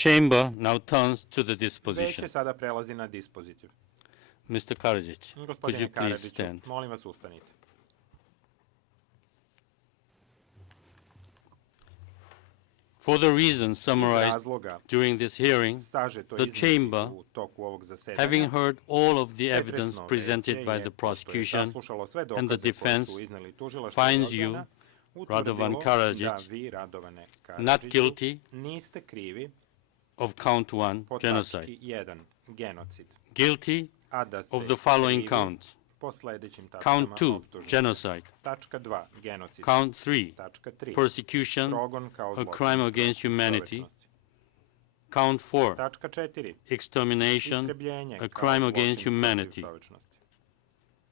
chamber now turns to the Veće disposition. sada prelazi na dispozitiv. Mr. Karadzic, could you Gospodine please Karadžiću, stand? molim vas ustanite. For the reasons Iz summarized razloga during this hearing, sažeto the iznetih chamber, u toku ovog zasedanja, having heard all of the evidence pretresno presented veće by je, the pošto je prosecution saslušalo sve and the dokaze koje defense, su izneli tužilaštvo i finds you, odbrana, Radovan utvrdilo Karadžić, da vi, Radovane not Karadžiću, guilty niste krivi of count 1, po genocide, tački 1, genocid, guilty a da ste of the following krivi counts. po sledećim Count tačkama 2, optužnice. genocide. Tačka 2, genocid. Count 3, Tačka 3, persecution, progon kao a zločin crime against protiv humanity. čovečnosti. Count 4, Tačka 4, extermination, istrebljenje a kao crime against zločin protiv humanity. čovečnosti.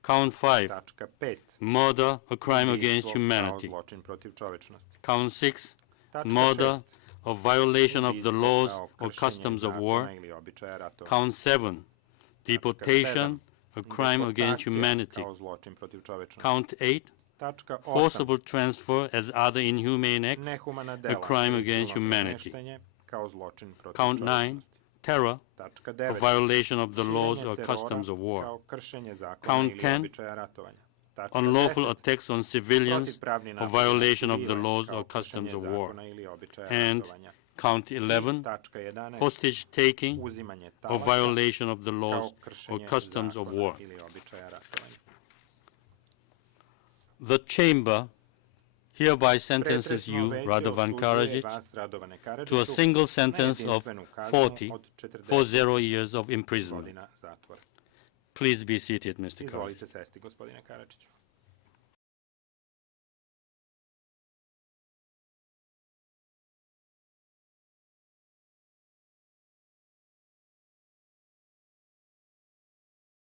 Count 5, Tačka 5, murder, a crime against ubistvo kao humanity. zločin protiv čovečnosti. Count 6, Tačka murder 6, of violation of the ubistvo laws kao or kršenje customs of zakona war. ili običaja ratovanja. Count 7, deportation, a crime against Deportacija humanity. kao zločin protiv čovečnosti. Count 8, Tačka 8, forcible transfer as other inhumane acts, nehumana dela, crime against prisilno humanity. premještanje kao zločin protiv Count 9, čovečnosti. terror, Tačka a 9, violation of the laws širenje or terora customs of war. kao kršenje zakona Count ili 10, običaja ratovanja. Tačka Unlawful 10, attacks on civilians, protivpravni a napad na violation of the civile laws kao or customs kršenje of war. zakona ili običaja And ratovanja. count I 11, tačka 11, hostage taking, uzimanje a talaca violation of the laws kao or kršenje customs of zakona war. ili običaja ratovanja. The chamber hereby sentences Pretresno you, veće Radovan osuđuje Karadžić, vas, Radovane Karadžiću, to a single na sentence of jedinstvenu kaznu 40 od 40 years of imprisonment. godina zatvora. Please be seated, Mr. Karadžić. Izvolite sesti, gospodine Karadžiću.